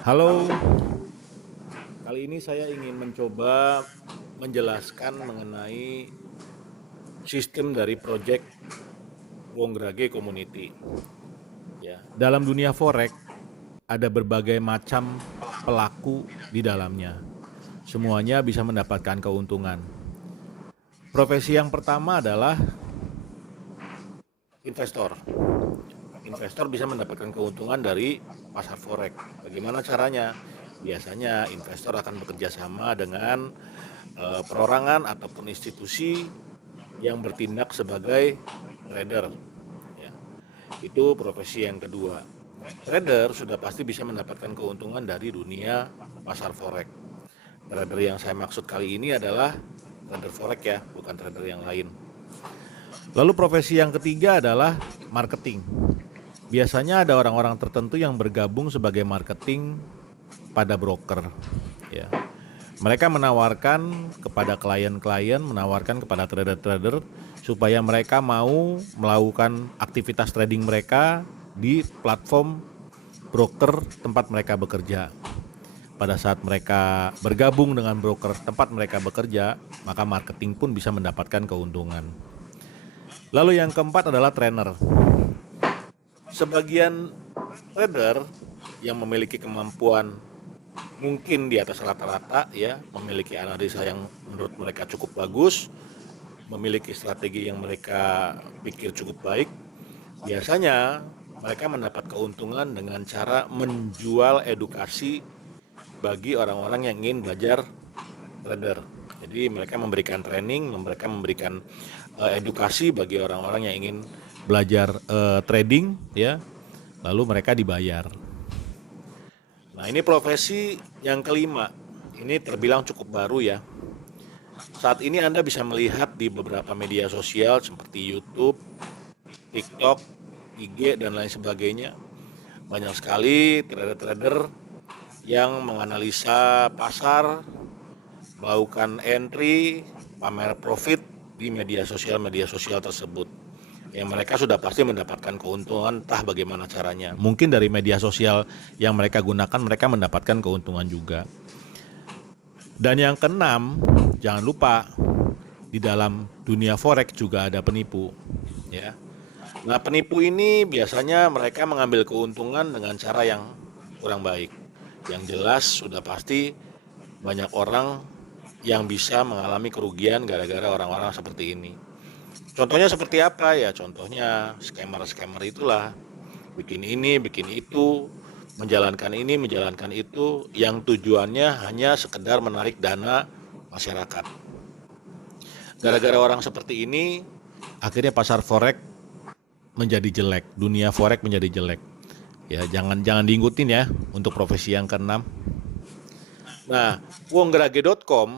Halo, kali ini saya ingin mencoba menjelaskan mengenai sistem dari project Wongrage Community. Ya, dalam dunia forex ada berbagai macam pelaku di dalamnya. Semuanya bisa mendapatkan keuntungan. Profesi yang pertama adalah investor. Investor bisa mendapatkan keuntungan dari pasar forex. Bagaimana caranya? Biasanya investor akan bekerja sama dengan perorangan ataupun institusi yang bertindak sebagai trader. Ya, itu profesi yang kedua. Trader sudah pasti bisa mendapatkan keuntungan dari dunia pasar forex. Trader yang saya maksud kali ini adalah trader forex ya, bukan trader yang lain. Lalu profesi yang ketiga adalah marketing. Biasanya ada orang-orang tertentu yang bergabung sebagai marketing pada broker. Ya. Mereka menawarkan kepada klien-klien, menawarkan kepada trader-trader supaya mereka mau melakukan aktivitas trading mereka di platform broker tempat mereka bekerja. Pada saat mereka bergabung dengan broker tempat mereka bekerja, maka marketing pun bisa mendapatkan keuntungan. Lalu yang keempat adalah trainer. Sebagian trader yang memiliki kemampuan mungkin di atas rata-rata ya, memiliki analisa yang menurut mereka cukup bagus, memiliki strategi yang mereka pikir cukup baik, biasanya mereka mendapat keuntungan dengan cara menjual edukasi bagi orang-orang yang ingin belajar trader. Jadi mereka memberikan training, mereka memberikan edukasi bagi orang-orang yang ingin belajar trading ya, lalu mereka dibayar. Nah, ini profesi yang kelima. Ini terbilang cukup baru ya. Saat ini Anda bisa melihat di beberapa media sosial seperti YouTube, TikTok, IG, dan lain sebagainya. Banyak sekali trader-trader yang menganalisa pasar, melakukan entry, pamer profit di media sosial tersebut. Yang mereka sudah pasti mendapatkan keuntungan, entah bagaimana caranya. Mungkin dari media sosial yang mereka gunakan, mereka mendapatkan keuntungan juga. Dan yang keenam, jangan lupa di dalam dunia forex juga ada penipu, ya. Nah, penipu ini biasanya mereka mengambil keuntungan dengan cara yang kurang baik. Yang jelas sudah pasti banyak orang yang bisa mengalami kerugian gara-gara orang-orang seperti ini. Contohnya seperti apa ya? Contohnya scammer-scammer itulah. Bikin ini, bikin itu, menjalankan ini, menjalankan itu, yang tujuannya hanya sekedar menarik dana masyarakat. Gara-gara orang seperti ini, akhirnya pasar forex menjadi jelek, dunia forex menjadi jelek. Ya, jangan diikutin ya untuk profesi yang keenam. Nah, wongrage.com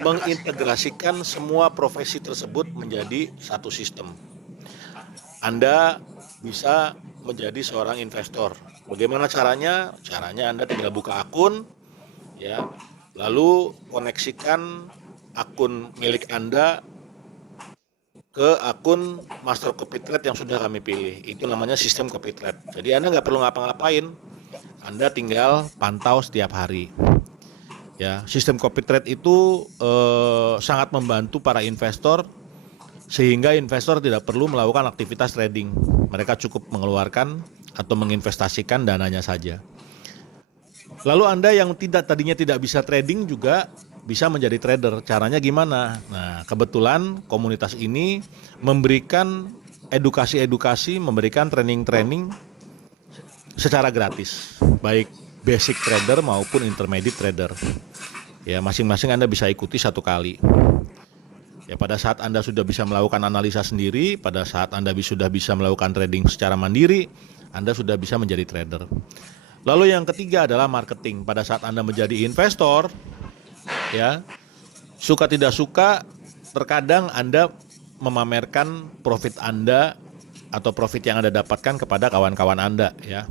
mengintegrasikan semua profesi tersebut menjadi satu sistem. Anda bisa menjadi seorang investor. Bagaimana caranya? Caranya Anda tinggal buka akun, ya, lalu koneksikan akun milik Anda ke akun master copy trade yang sudah kami pilih. Itu namanya sistem copy trade. Jadi Anda nggak perlu ngapa-ngapain. Anda tinggal pantau setiap hari. Ya, sistem copy trade itu sangat membantu para investor sehingga investor tidak perlu melakukan aktivitas trading. Mereka cukup mengeluarkan atau menginvestasikan dananya saja. Lalu Anda yang tadinya tidak bisa trading juga bisa menjadi trader. Caranya gimana? Nah, kebetulan komunitas ini memberikan edukasi-edukasi, memberikan training-training secara gratis, baik basic trader maupun intermediate trader. Ya, masing-masing Anda bisa ikuti satu kali. Ya, pada saat Anda sudah bisa melakukan analisa sendiri, pada saat Anda sudah bisa melakukan trading secara mandiri, Anda sudah bisa menjadi trader. Lalu yang ketiga adalah marketing. Pada saat Anda menjadi investor, ya, suka tidak suka, terkadang Anda memamerkan profit Anda atau profit yang Anda dapatkan kepada kawan-kawan Anda, ya.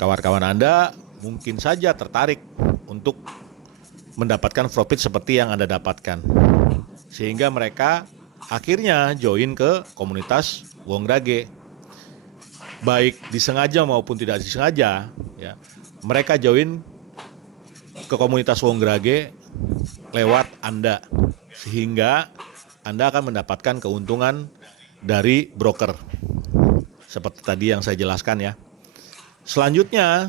Kawan-kawan Anda mungkin saja tertarik untuk mendapatkan profit seperti yang Anda dapatkan. Sehingga mereka akhirnya join ke komunitas Wongrage. Baik disengaja maupun tidak disengaja, ya. mereka join ke komunitas Wongrage lewat Anda, sehingga Anda akan mendapatkan keuntungan dari broker seperti tadi yang saya jelaskan ya. Selanjutnya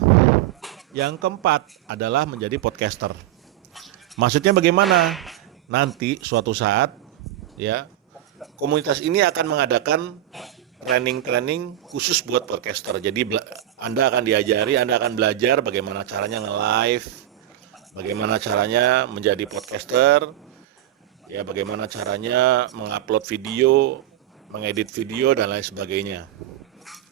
yang keempat adalah menjadi podcaster. Maksudnya bagaimana? Nanti suatu saat ya, komunitas ini akan mengadakan training khusus buat podcaster. Jadi Anda akan diajari, Anda akan belajar bagaimana caranya nge-live, bagaimana caranya menjadi podcaster, ya bagaimana caranya mengupload video, mengedit video dan lain sebagainya.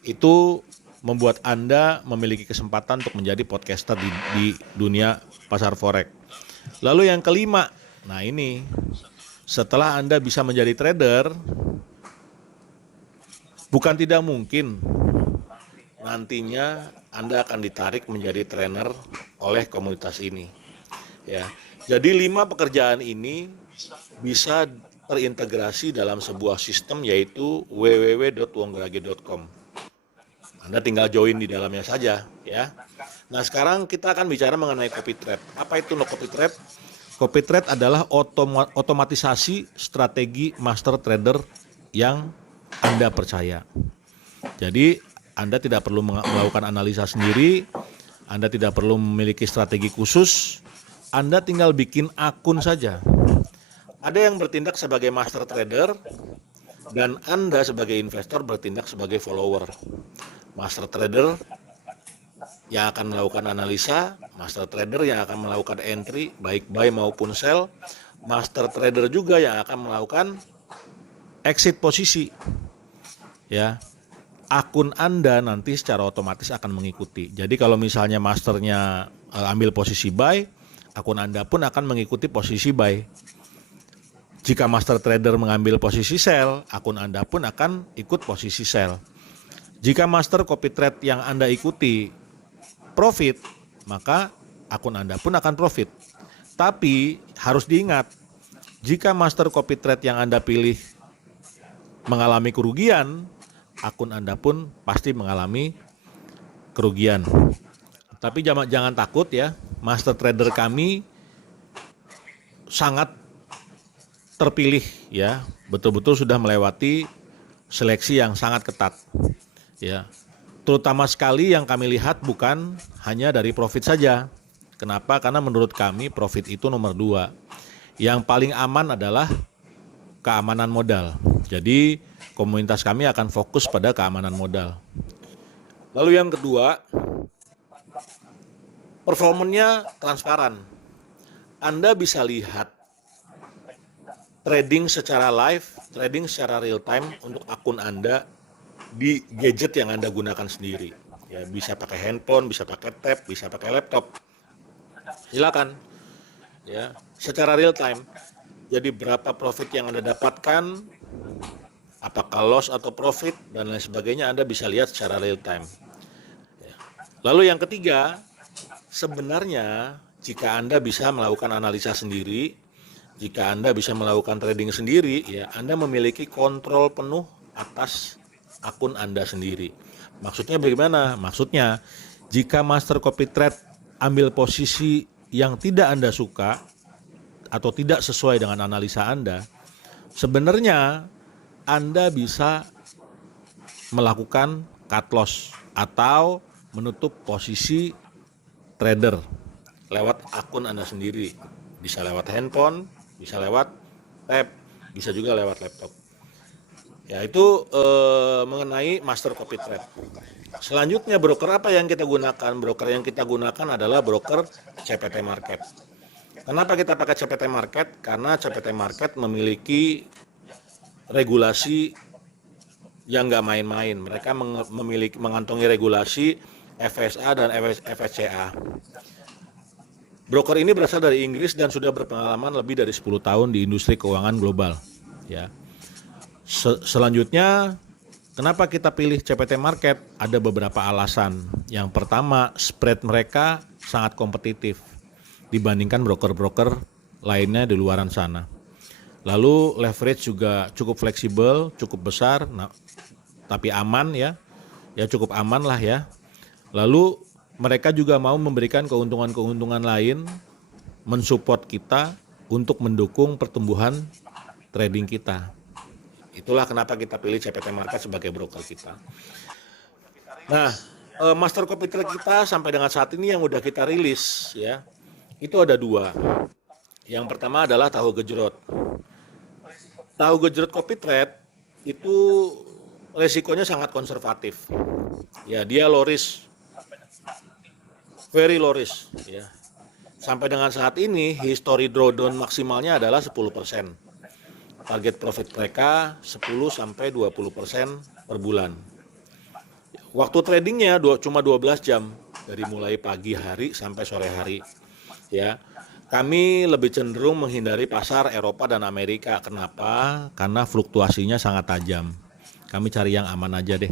Itu membuat Anda memiliki kesempatan untuk menjadi podcaster di dunia pasar forex. Lalu yang kelima, nah ini setelah Anda bisa menjadi trader, bukan tidak mungkin nantinya Anda akan ditarik menjadi trainer oleh komunitas ini. Ya, jadi 5 pekerjaan ini bisa terintegrasi dalam sebuah sistem, yaitu www.wongrage.com. Anda tinggal join di dalamnya saja ya. Nah, sekarang kita akan bicara mengenai copy trade. Apa itu copy trade? Copy trade adalah otomatisasi strategi master trader yang Anda percaya. Jadi Anda tidak perlu melakukan analisa sendiri, Anda tidak perlu memiliki strategi khusus, Anda tinggal bikin akun saja. Ada yang bertindak sebagai master trader dan Anda sebagai investor bertindak sebagai follower. Master trader yang akan melakukan analisa, master trader yang akan melakukan entry baik buy maupun sell, master trader juga yang akan melakukan exit posisi. Ya. Akun Anda nanti secara otomatis akan mengikuti. Jadi kalau misalnya masternya ambil posisi buy, akun Anda pun akan mengikuti posisi buy. Jika master trader mengambil posisi sell, akun Anda pun akan ikut posisi sell. Jika master copy trade yang Anda ikuti profit, maka akun Anda pun akan profit. Tapi harus diingat, jika master copy trade yang Anda pilih mengalami kerugian, akun Anda pun pasti mengalami kerugian. Tapi jangan takut ya, master trader kami sangat terpilih ya, betul-betul sudah melewati seleksi yang sangat ketat. Ya, terutama sekali yang kami lihat bukan hanya dari profit saja. Kenapa? Karena menurut kami profit itu nomor 2. Yang paling aman adalah keamanan modal. Jadi komunitas kami akan fokus pada keamanan modal. Lalu yang kedua, performanya transparan. Anda bisa lihat trading secara live, trading secara real time untuk akun Anda di gadget yang Anda gunakan sendiri. Ya, bisa pakai handphone, bisa pakai tab, bisa pakai laptop. Silakan. Ya, secara real time. Jadi berapa profit yang Anda dapatkan, apakah loss atau profit dan lain sebagainya, Anda bisa lihat secara real time. Ya. Lalu yang ketiga, sebenarnya jika Anda bisa melakukan analisa sendiri, jika Anda bisa melakukan trading sendiri, ya Anda memiliki kontrol penuh atas akun Anda sendiri. Maksudnya bagaimana? Maksudnya jika master copy trade ambil posisi yang tidak Anda suka atau tidak sesuai dengan analisa Anda, sebenarnya Anda bisa melakukan cut loss atau menutup posisi trader lewat akun Anda sendiri. Bisa lewat handphone, bisa lewat tab, bisa juga lewat laptop. Ya, itu mengenai master copy trade. Selanjutnya broker apa yang kita gunakan? Broker yang kita gunakan adalah broker CPT Market. Kenapa kita pakai CPT Market? Karena CPT Market memiliki regulasi yang nggak main-main. Mereka mengantongi regulasi FSA dan FSCA. Broker ini berasal dari Inggris dan sudah berpengalaman lebih dari 10 tahun di industri keuangan global. Ya. Selanjutnya, kenapa kita pilih CPT Market? Ada beberapa alasan. Yang pertama, spread mereka sangat kompetitif dibandingkan broker-broker lainnya di luaran sana. Lalu leverage juga cukup fleksibel, cukup besar, tapi aman ya. Ya cukup aman lah ya. Lalu mereka juga mau memberikan keuntungan-keuntungan lain, mensupport kita untuk mendukung pertumbuhan trading kita. Itulah kenapa kita pilih CPT Market sebagai broker kita. Nah, master copy trade kita sampai dengan saat ini yang udah kita rilis ya, itu ada 2. Yang pertama adalah tahu gejrot. Tahu gejrot copy trade itu resikonya sangat konservatif. Ya, dia low risk. Very low risk ya. Sampai dengan saat ini history drawdown maksimalnya adalah 10%. Target profit mereka 10-20% per bulan. Waktu tradingnya cuma 12 jam dari mulai pagi hari sampai sore hari. Ya, kami lebih cenderung menghindari pasar Eropa dan Amerika. Kenapa? Karena fluktuasinya sangat tajam. Kami cari yang aman aja deh.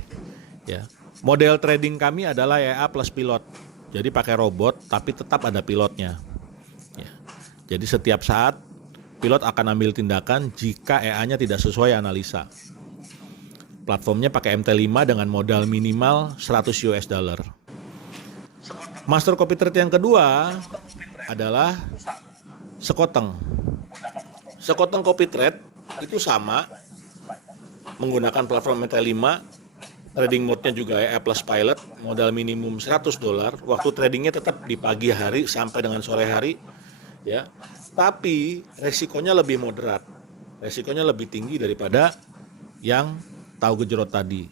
Ya, model trading kami adalah EA plus pilot. Jadi pakai robot tapi tetap ada pilotnya. Ya, jadi setiap saat pilot akan ambil tindakan jika EA-nya tidak sesuai analisa. Platformnya pakai MT5 dengan modal minimal 100 US dollar. Master copy trade yang kedua adalah Sekoteng. Sekoteng copy trade itu sama, menggunakan platform MT5, trading mode-nya juga EA plus pilot, modal minimum 100 dolar. Waktu tradingnya tetap di pagi hari sampai dengan sore hari, ya. Tapi resikonya lebih moderat, resikonya lebih tinggi daripada yang tahu gejrot tadi.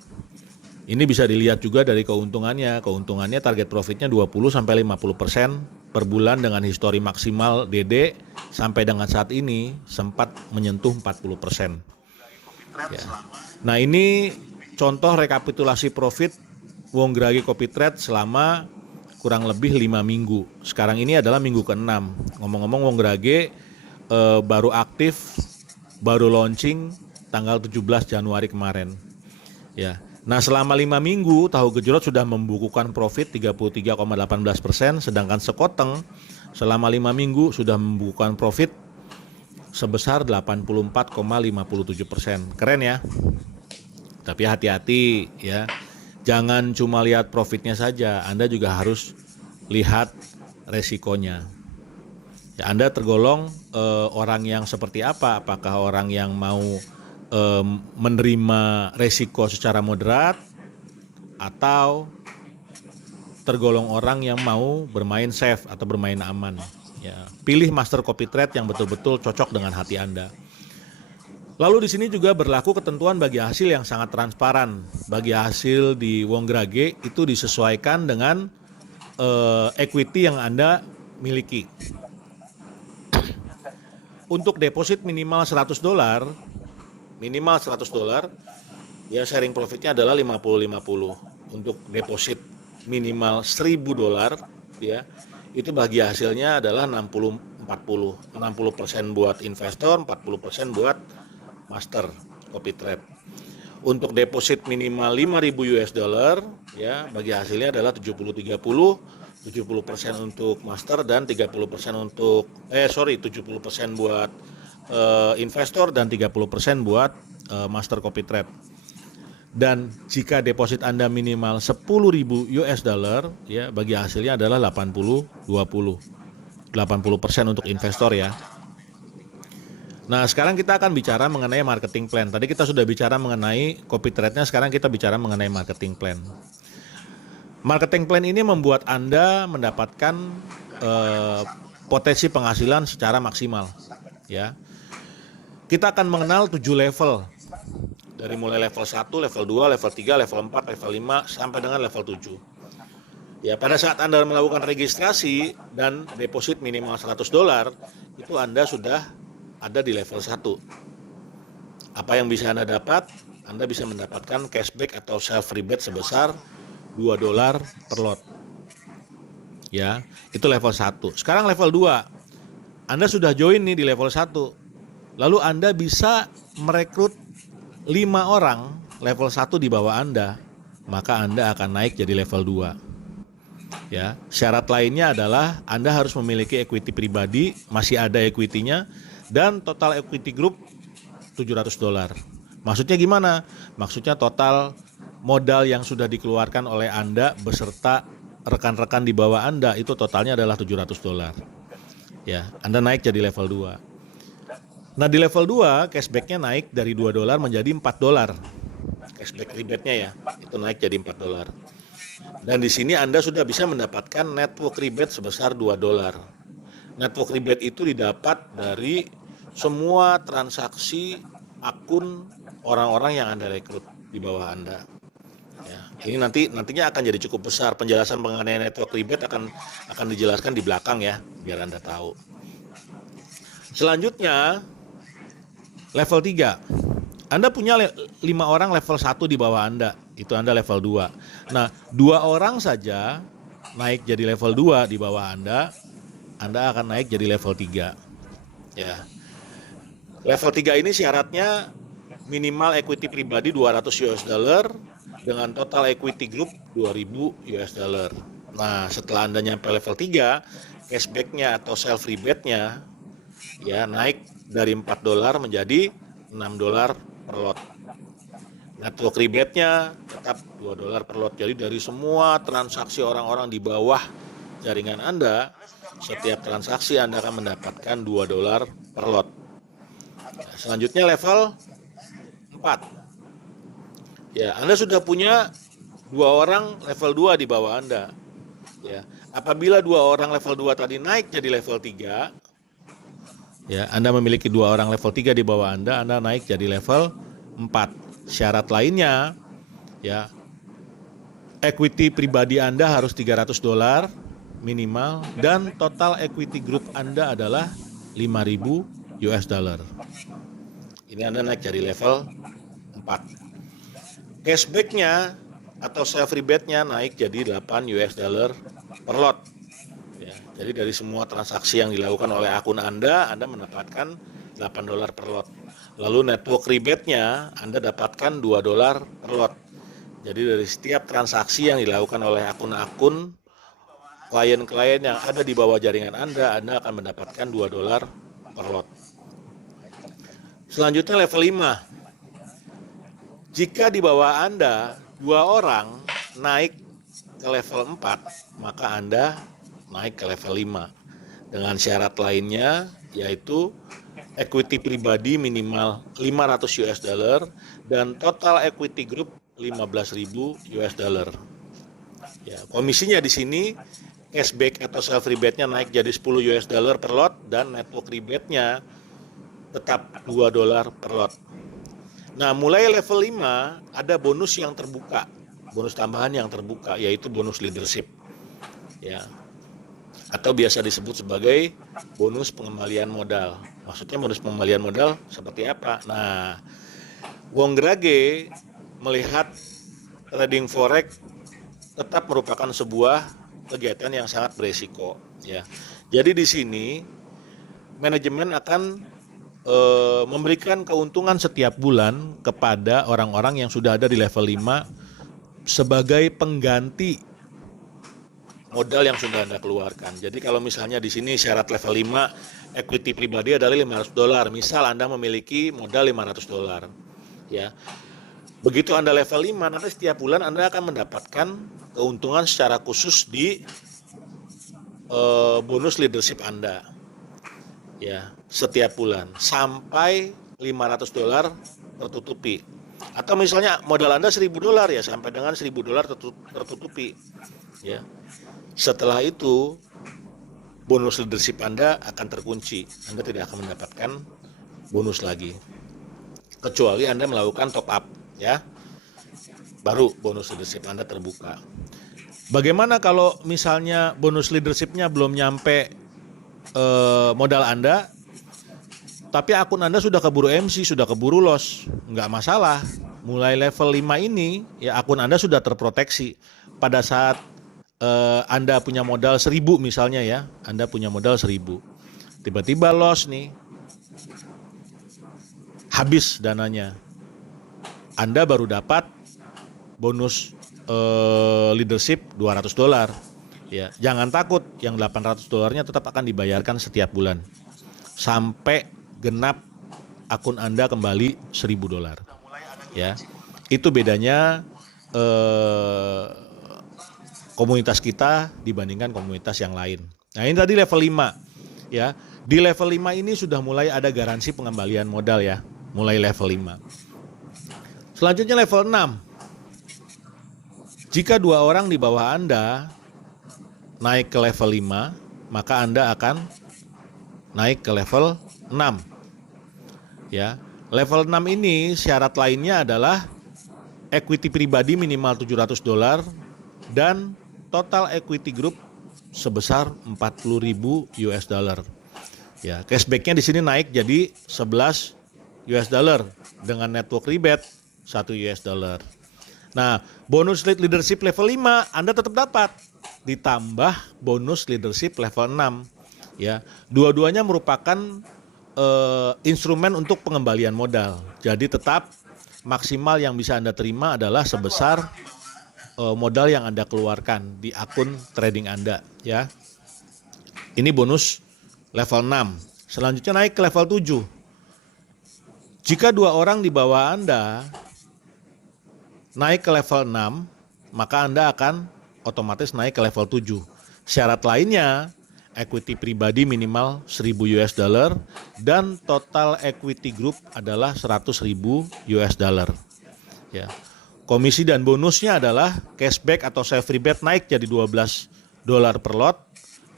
Ini bisa dilihat juga dari keuntungannya. Keuntungannya target profitnya 20-50% per bulan dengan histori maksimal DD sampai dengan saat ini sempat menyentuh 40%. Ya. Nah, ini contoh rekapitulasi profit Wongrage Copy Trade selama kurang lebih 5 minggu. Sekarang ini adalah minggu ke-6. Ngomong-ngomong, Wongrage baru aktif, baru launching tanggal 17 Januari kemarin. Ya. Nah, selama 5 minggu tahu gejrot sudah membukukan profit 33,18%, sedangkan Sekoteng selama 5 minggu sudah membukukan profit sebesar 84,57%. Keren ya. Tapi hati-hati ya. Jangan cuma lihat profitnya saja, Anda juga harus lihat resikonya. Ya, Anda tergolong orang yang seperti apa? Apakah orang yang mau menerima resiko secara moderat atau tergolong orang yang mau bermain safe atau bermain aman. Ya, pilih master copy trade yang betul-betul cocok dengan hati Anda. Lalu di sini juga berlaku ketentuan bagi hasil yang sangat transparan. Bagi hasil di Wongrage itu disesuaikan dengan equity yang Anda miliki. Untuk deposit minimal 100 dolar, ya sharing profitnya adalah 50-50. Untuk deposit minimal 1.000 dolar, ya itu bagi hasilnya adalah 60-40. 60% buat investor, 40% buat master copy trade. Untuk deposit minimal 5.000 US dollar, ya bagi hasilnya adalah 70-30. 70% untuk master dan 30% untuk 70% buat investor dan 30% buat master copy trade. Dan jika deposit Anda minimal 10.000 US dollar, ya bagi hasilnya adalah 80-20. 80% untuk investor ya. Nah, sekarang kita akan bicara mengenai marketing plan. Tadi kita sudah bicara mengenai copy trade-nya, sekarang kita bicara mengenai marketing plan. Marketing plan ini membuat Anda mendapatkan potensi penghasilan secara maksimal, ya. Kita akan mengenal 7 level. Dari mulai level 1, level 2, level 3, level 4, level 5 sampai dengan level 7. Ya, pada saat Anda melakukan registrasi dan deposit minimal 100 dolar, itu Anda sudah ada di level 1. Apa yang bisa Anda dapat? Anda bisa mendapatkan cashback atau self rebate sebesar 2 dolar per lot. Ya, itu level 1. Sekarang level 2. Anda sudah join nih di level 1. Lalu Anda bisa merekrut 5 orang level 1 di bawah Anda, maka Anda akan naik jadi level 2. Ya, syarat lainnya adalah Anda harus memiliki equity pribadi, masih ada equity-nya, dan total equity group 700 dolar. Maksudnya gimana? Maksudnya total modal yang sudah dikeluarkan oleh Anda beserta rekan-rekan di bawah Anda itu totalnya adalah $700. Ya, Anda naik jadi level 2. Nah, di level 2 cashback-nya naik dari $2 menjadi $4. Cashback rebate-nya ya, itu naik jadi $4. Dan di sini Anda sudah bisa mendapatkan network rebate sebesar $2. Network rebate itu didapat dari semua transaksi akun orang-orang yang Anda rekrut di bawah Anda. Ya, ini nantinya akan jadi cukup besar. Penjelasan mengenai network rebate akan dijelaskan di belakang ya, biar Anda tahu. Selanjutnya level 3. Anda punya 5 orang level 1 di bawah Anda, itu Anda level 2. Nah, 2 orang saja naik jadi level 2 di bawah Anda akan naik jadi level 3. Ya. Level 3 ini syaratnya minimal equity pribadi $200 dengan total equity group $2.000. Nah, setelah Anda nyampe level 3, cashback-nya atau self rebate-nya ya naik dari $4 menjadi $6 per lot. Network rebate-nya tetap $2 per lot. Jadi dari semua transaksi orang-orang di bawah jaringan Anda, setiap transaksi Anda akan mendapatkan $2 per lot. Nah, selanjutnya level 4. Ya, Anda sudah punya 2 orang level 2 di bawah Anda. Ya, apabila 2 orang level 2 tadi naik jadi level 3, ya, Anda memiliki 2 orang level 3 di bawah Anda naik jadi level 4. Syarat lainnya, ya, equity pribadi Anda harus $300 minimal dan total equity group Anda adalah $5.000. Ini Anda naik jadi level 4. Cashback-nya atau self rebate-nya naik jadi $8 per lot. Ya, jadi dari semua transaksi yang dilakukan oleh akun Anda mendapatkan $8 per lot. Lalu network rebate-nya Anda dapatkan $2 per lot. Jadi dari setiap transaksi yang dilakukan oleh akun-akun klien-klien yang ada di bawah jaringan Anda akan mendapatkan $2 per lot. Selanjutnya level 5. Jika di bawah Anda 2 orang naik ke level 4, maka Anda naik ke level 5 dengan syarat lainnya, yaitu equity pribadi minimal $500 dan total equity group $15.000. Ya, komisinya di sini cashback atau self rebate-nya naik jadi $10 per lot dan network rebate-nya tetap $2 per lot. Nah, mulai level 5 ada bonus yang terbuka, bonus tambahan yang terbuka, yaitu bonus leadership. Ya, atau biasa disebut sebagai bonus pengembalian modal. Maksudnya bonus pengembalian modal seperti apa? Nah, Wong Grage melihat trading forex tetap merupakan sebuah kegiatan yang sangat beresiko. Ya, jadi di sini manajemen akan memberikan keuntungan setiap bulan kepada orang-orang yang sudah ada di level 5 sebagai pengganti modal yang sudah Anda keluarkan. Jadi kalau misalnya di sini syarat level 5 equity pribadi adalah $500. Misal Anda memiliki modal $500. Ya. Begitu Anda level 5, nanti setiap bulan Anda akan mendapatkan keuntungan secara khusus di bonus leadership Anda. Ya, setiap bulan sampai $500 tertutupi. Atau misalnya modal Anda $1.000 ya, sampai dengan $1.000 tertutupi. Ya. Setelah itu bonus leadership Anda akan terkunci. Anda tidak akan mendapatkan bonus lagi. Kecuali Anda melakukan top up, ya. Baru bonus leadership Anda terbuka. Bagaimana kalau misalnya bonus leadership-nya belum nyampe modal Anda, tapi akun Anda sudah keburu MC, sudah keburu loss, nggak masalah. Mulai level 5 ini, ya akun Anda sudah terproteksi. Pada saat Anda punya modal 1.000 misalnya ya, Anda punya modal 1.000. Tiba-tiba loss nih, habis dananya. Anda baru dapat bonus leadership $200. Ya, jangan takut, yang $800-nya tetap akan dibayarkan setiap bulan sampai genap akun Anda kembali $1.000. Ya, itu bedanya komunitas kita dibandingkan komunitas yang lain. Nah, ini tadi level 5 ya. Di level 5 ini sudah mulai ada garansi pengembalian modal ya, mulai level 5. Selanjutnya level 6. Jika 2 orang di bawah Anda naik ke level 5, maka Anda akan naik ke level 6. Ya. Level 6 ini syarat lainnya adalah equity pribadi minimal $700 dan total equity group sebesar 40.000 US dollar. Ya, cashbacknya di sini naik jadi 11 US dollar dengan network rebate 1 US dollar. Nah, bonus leadership level 5 Anda tetap dapat ditambah bonus leadership level 6. Ya, dua-duanya merupakan instrumen untuk pengembalian modal. Jadi tetap maksimal yang bisa Anda terima adalah sebesar modal yang Anda keluarkan di akun trading Anda ya. Ini bonus level 6. Selanjutnya naik ke level 7. Jika 2 orang di bawah Anda naik ke level 6, maka Anda akan otomatis naik ke level 7. Syarat lainnya equity pribadi minimal 1.000 US dollar dan total equity group adalah 100.000 US dollar. Ya. Komisi dan bonusnya adalah cashback atau self rebate naik jadi $12 per lot.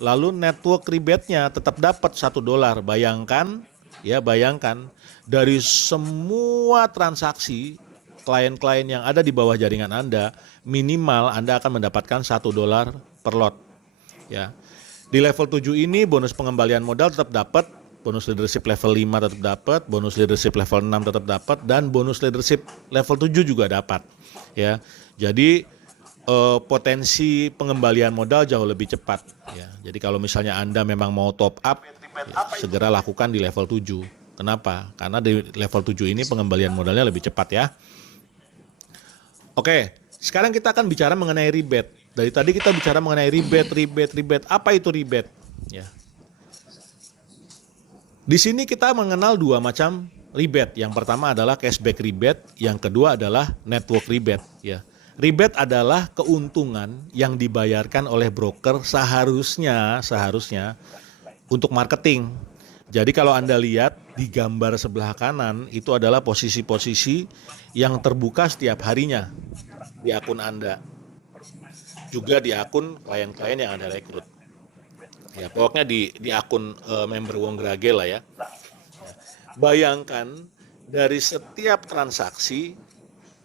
Lalu network rebate-nya tetap dapat $1. Bayangkan dari semua transaksi klien-klien yang ada di bawah jaringan Anda, minimal Anda akan mendapatkan $1 per lot. Ya. Di level 7 ini bonus pengembalian modal tetap dapat, bonus leadership level 5 tetap dapat, bonus leadership level 6 tetap dapat, dan bonus leadership level 7 juga dapat. Ya, jadi potensi pengembalian modal jauh lebih cepat. Ya, jadi kalau misalnya Anda memang mau top up, ya, segera lakukan di level 7. Kenapa? Karena di level 7 ini pengembalian modalnya lebih cepat ya. Oke, sekarang kita akan bicara mengenai rebate. Dari tadi kita bicara mengenai rebate. Apa itu rebate? Ya. Di sini kita mengenal 2 macam rebate. Yang pertama adalah cashback rebate, yang kedua adalah network rebate. Ya. Rebate adalah keuntungan yang dibayarkan oleh broker seharusnya untuk marketing. Jadi kalau Anda lihat di gambar sebelah kanan itu adalah posisi-posisi yang terbuka setiap harinya di akun Anda. Juga di akun klien-klien yang Anda rekrut. Ya, pokoknya di akun member Wongrage lah ya. Bayangkan dari setiap transaksi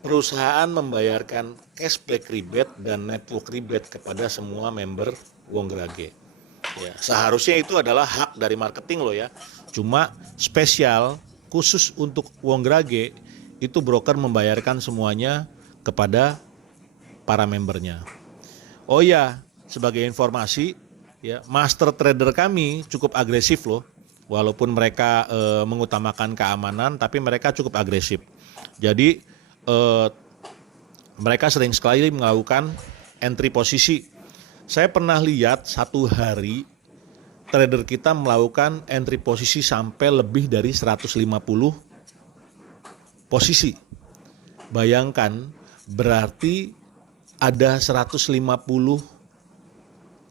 perusahaan membayarkan cashback rebate dan network rebate kepada semua member Wongrage. Ya, seharusnya itu adalah hak dari marketing loh ya. Cuma spesial khusus untuk Wongrage itu broker membayarkan semuanya kepada para membernya. Oh ya, sebagai informasi, ya, master trader kami cukup agresif loh. Walaupun mereka mengutamakan keamanan, tapi mereka cukup agresif. Jadi mereka sering sekali melakukan entry posisi. Saya pernah lihat satu hari trader kita melakukan entry posisi sampai lebih dari 150 posisi. Bayangkan, berarti ada 150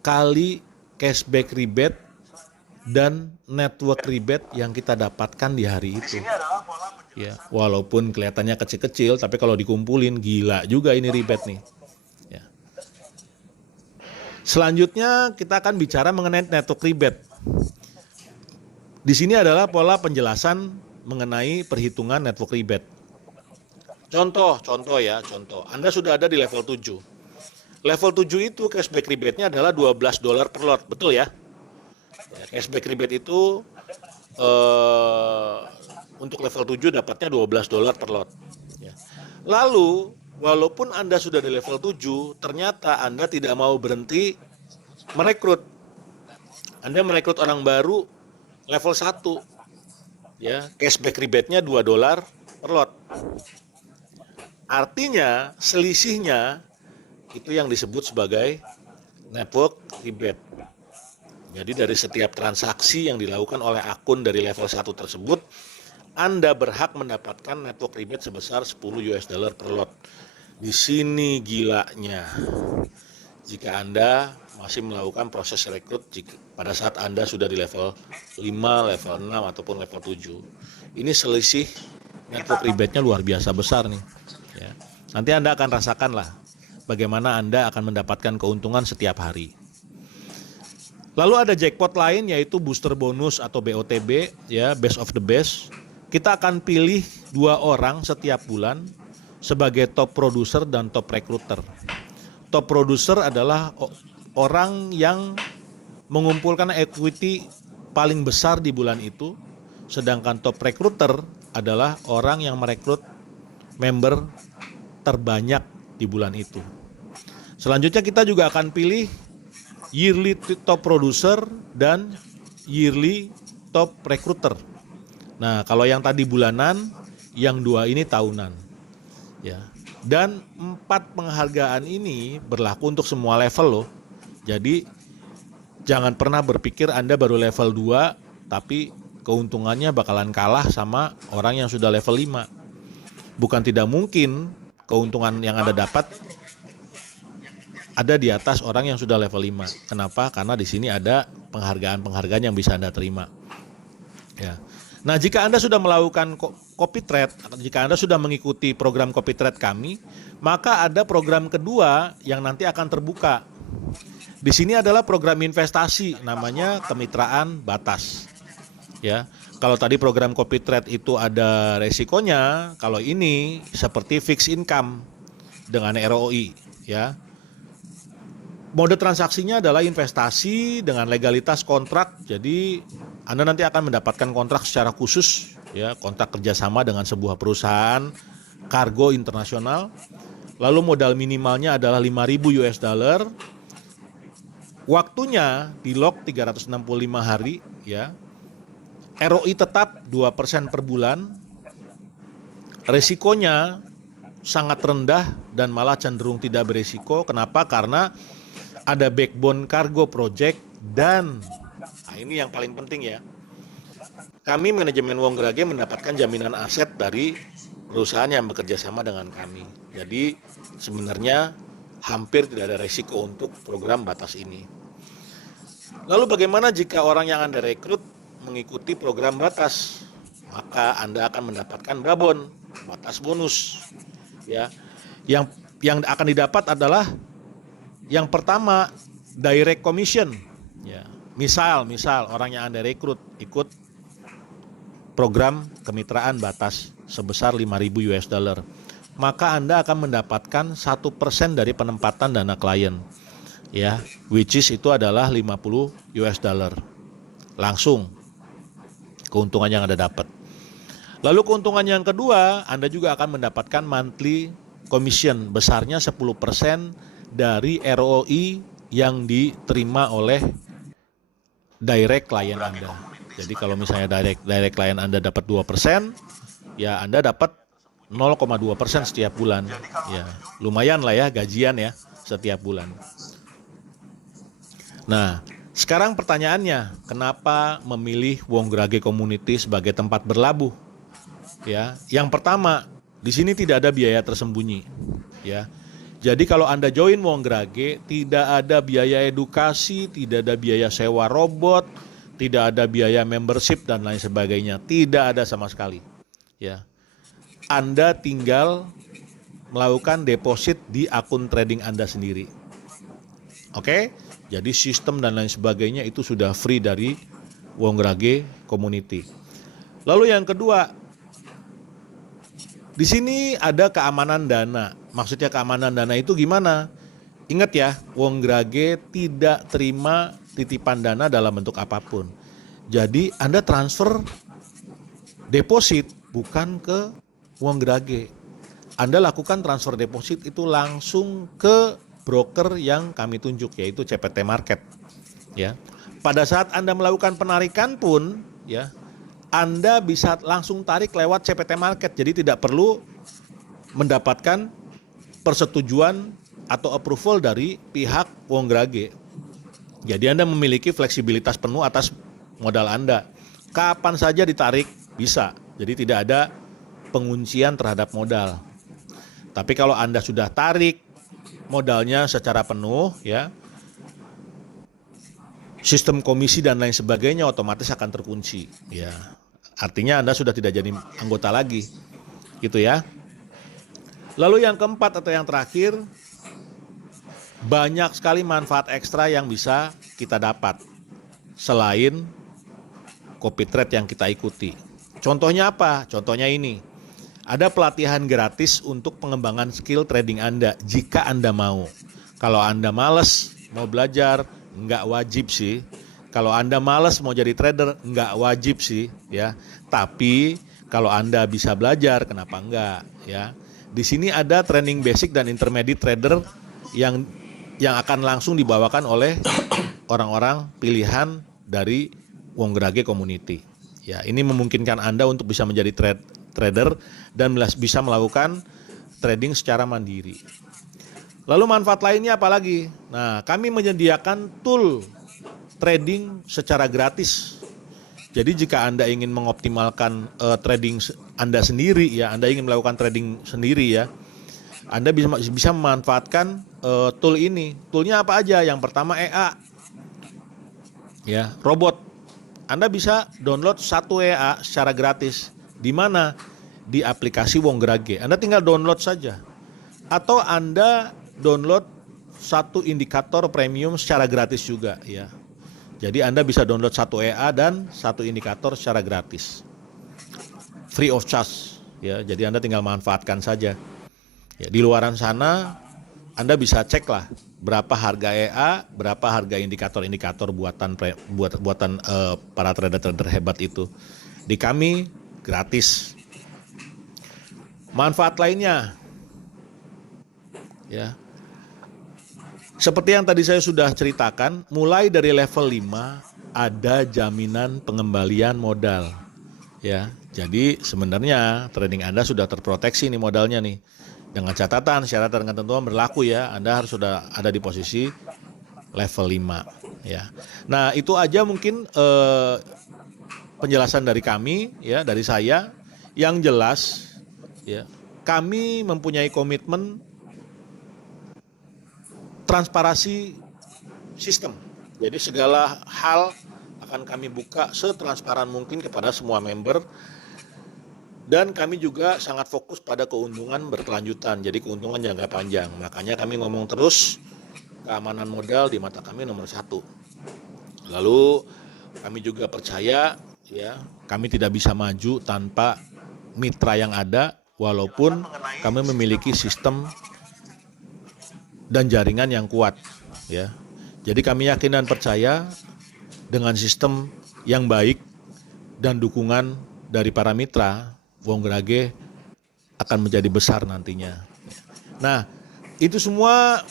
kali cashback rebate dan network rebate yang kita dapatkan di hari itu. Ya, walaupun kelihatannya kecil-kecil, tapi kalau dikumpulin gila juga ini rebate nih. Ya. Selanjutnya kita akan bicara mengenai network rebate. Di sini adalah pola penjelasan mengenai perhitungan network rebate. Contoh. Anda sudah ada di level 7. Level 7 itu cashback rebate-nya adalah $12 per lot, betul ya? Cashback rebate itu untuk level 7 dapatnya $12 per lot. Ya. Lalu, walaupun Anda sudah di level 7, ternyata Anda tidak mau berhenti merekrut. Anda merekrut orang baru level 1. Ya, cashback rebate-nya $2 per lot. Artinya selisihnya itu yang disebut sebagai network rebate. Jadi dari setiap transaksi yang dilakukan oleh akun dari level 1 tersebut, Anda berhak mendapatkan network rebate sebesar $10 per lot. Di sini gilanya. jika Anda masih melakukan proses rekrut pada saat Anda sudah di level 5, level 6, ataupun level 7. Ini selisih network rebate-nya luar biasa besar nih. Ya. Nanti Anda akan rasakan lah bagaimana Anda akan mendapatkan keuntungan setiap hari. Lalu ada jackpot lain yaitu booster bonus atau BOTB, ya, best of the best. Kita akan pilih 2 orang setiap bulan sebagai top producer dan top recruiter. Top producer adalah orang yang mengumpulkan equity paling besar di bulan itu, sedangkan top recruiter adalah orang yang merekrut member terbanyak di bulan itu. Selanjutnya kita juga akan pilih yearly top producer dan yearly top recruiter. Nah, kalau yang tadi bulanan, yang 2 ini tahunan. Ya. Dan 4 penghargaan ini berlaku untuk semua level loh. Jadi jangan pernah berpikir Anda baru level 2 tapi keuntungannya bakalan kalah sama orang yang sudah level 5. Bukan tidak mungkin keuntungan yang Anda dapat ada di atas orang yang sudah level 5. Kenapa? Karena di sini ada penghargaan-penghargaan yang bisa Anda terima. Ya. Nah, jika Anda sudah melakukan copy trade, jika Anda sudah mengikuti program copy trade kami, maka ada program kedua yang nanti akan terbuka. Di sini adalah program investasi, namanya kemitraan batas. Ya, kalau tadi program copy trade itu ada resikonya, kalau ini seperti fixed income dengan ROI, ya. Mode transaksinya adalah investasi dengan legalitas kontrak. Jadi Anda nanti akan mendapatkan kontrak secara khusus, ya, kontrak kerjasama dengan sebuah perusahaan kargo internasional. Lalu modal minimalnya adalah 5.000 US dollar. Waktunya di lock 365 hari, ya. ROI tetap 2% per bulan. Resikonya sangat rendah dan malah cenderung tidak beresiko. Kenapa? Karena ada backbone cargo project dan ini yang paling penting ya. Kami manajemen Wongrage mendapatkan jaminan aset dari perusahaan yang bekerja sama dengan kami. Jadi sebenarnya hampir tidak ada resiko untuk program batas ini. Lalu bagaimana jika orang yang Anda rekrut mengikuti program batas? Maka Anda akan mendapatkan babon, batas bonus. Ya. Yang akan didapat adalah yang pertama, direct commission. Ya. Misal orang yang Anda rekrut ikut program kemitraan batas sebesar 5.000 US dollar. Maka Anda akan mendapatkan 1% dari penempatan dana klien. Ya, which is itu adalah 50 US dollar. Langsung keuntungan yang Anda dapat. Lalu keuntungan yang kedua, Anda juga akan mendapatkan monthly commission besarnya 10% dari ROI yang diterima oleh direct klien Anda. Jadi kalau misalnya direct klien Anda dapat 2%, ya Anda dapat 0,2% setiap bulan. Ya, lumayan lah ya gajian ya setiap bulan. Nah, sekarang pertanyaannya, kenapa memilih Wongrage Community sebagai tempat berlabuh? Ya, yang pertama, di sini tidak ada biaya tersembunyi. Ya. Jadi kalau Anda join Wongrage, tidak ada biaya edukasi, tidak ada biaya sewa robot, tidak ada biaya membership dan lain sebagainya, tidak ada sama sekali. Ya. Anda tinggal melakukan deposit di akun trading Anda sendiri. Oke? Jadi sistem dan lain sebagainya itu sudah free dari Wongrage Community. Lalu yang kedua, di sini ada keamanan dana. Maksudnya keamanan dana itu gimana? Ingat ya, Wongrage tidak terima titipan dana dalam bentuk apapun. Jadi Anda transfer deposit bukan ke Wongrage. Anda lakukan transfer deposit itu langsung ke broker yang kami tunjuk, yaitu CPT Market. Ya. Pada saat Anda melakukan penarikan pun, ya, Anda bisa langsung tarik lewat CPT Market. Jadi tidak perlu mendapatkan persetujuan atau approval dari pihak Wongrage. Jadi Anda memiliki fleksibilitas penuh atas modal Anda. Kapan saja ditarik bisa. Jadi tidak ada penguncian terhadap modal. Tapi kalau Anda sudah tarik modalnya secara penuh, ya, sistem komisi dan lain sebagainya otomatis akan terkunci, ya. Artinya Anda sudah tidak jadi anggota lagi, gitu ya. Lalu yang keempat atau yang terakhir, banyak sekali manfaat ekstra yang bisa kita dapat selain copy trade yang kita ikuti. Contohnya apa? Contohnya ini. Ada pelatihan gratis untuk pengembangan skill trading Anda jika Anda mau. Kalau Anda malas mau belajar, nggak wajib sih. Kalau Anda malas mau jadi trader, nggak wajib sih, ya. Tapi kalau Anda bisa belajar, kenapa enggak, ya? Di sini ada training basic dan intermediate trader yang akan langsung dibawakan oleh orang-orang pilihan dari Wongrage Community. Ya, ini memungkinkan Anda untuk bisa menjadi trader dan bisa melakukan trading secara mandiri. Lalu manfaat lainnya apa lagi? Nah, kami menyediakan tool trading secara gratis. Jadi jika Anda ingin mengoptimalkan trading Anda sendiri, ya, Anda ingin melakukan trading sendiri, ya, Anda bisa memanfaatkan tool ini. Toolnya apa aja? Yang pertama EA, ya, robot. Anda bisa download 1 EA secara gratis. Di mana? Di aplikasi Wongrage. Anda tinggal download saja. Atau Anda download 1 indikator premium secara gratis juga, ya. Jadi Anda bisa download 1 EA dan 1 indikator secara gratis. Free of charge, ya. Jadi Anda tinggal manfaatkan saja. Ya, di luaran sana Anda bisa cek lah berapa harga EA, berapa harga indikator-indikator buatan para trader-trader hebat itu. Di kami gratis. Manfaat lainnya, ya, seperti yang tadi saya sudah ceritakan, mulai dari level 5 ada jaminan pengembalian modal, ya. Jadi sebenarnya trading Anda sudah terproteksi nih modalnya nih. Dengan catatan syarat dan ketentuan berlaku, ya. Anda harus sudah ada di posisi level 5, ya. Nah, itu aja mungkin penjelasan dari kami, ya, dari saya. Yang jelas, ya, kami mempunyai komitmen transparansi sistem. Jadi segala hal akan kami buka setransparan mungkin kepada semua member. Dan kami juga sangat fokus pada keuntungan berkelanjutan, jadi keuntungan jangka panjang. Makanya kami ngomong terus, keamanan modal di mata kami nomor 1. Lalu kami juga percaya, ya, kami tidak bisa maju tanpa mitra yang ada, walaupun kami memiliki sistem dan jaringan yang kuat, ya. Jadi kami yakin dan percaya dengan sistem yang baik dan dukungan dari para mitra, Wongrage akan menjadi besar nantinya. Nah, itu semua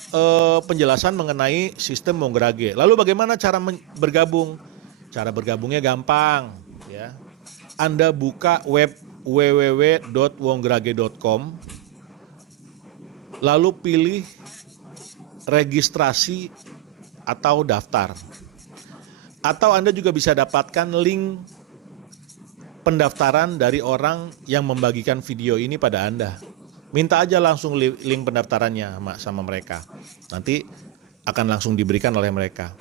penjelasan mengenai sistem Wongrage. Lalu bagaimana cara bergabung? Cara bergabungnya gampang, ya. Anda buka web www.wongrage.com, lalu pilih registrasi atau daftar. Atau Anda juga bisa dapatkan link pendaftaran dari orang yang membagikan video ini pada Anda. Minta aja langsung link pendaftarannya sama mereka. Nanti akan langsung diberikan oleh mereka.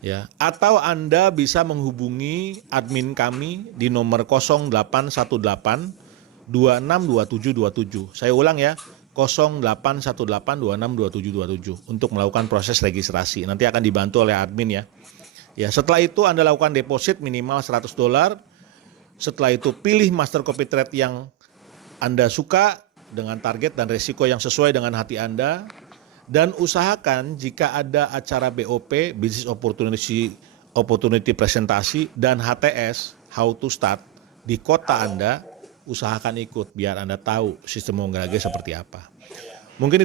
Ya. Atau Anda bisa menghubungi admin kami di nomor 0818 262727. Saya ulang, ya. 0818 262727 untuk melakukan proses registrasi. Nanti akan dibantu oleh admin, ya. Ya, setelah itu Anda lakukan deposit minimal $100. Setelah itu pilih master copy trade yang Anda suka dengan target dan risiko yang sesuai dengan hati Anda. Dan usahakan jika ada acara BOP, Business Opportunity Presentasi, dan HTS, How to Start, di kota Anda, usahakan ikut biar Anda tahu sistem Wongrage seperti apa. Mungkin itu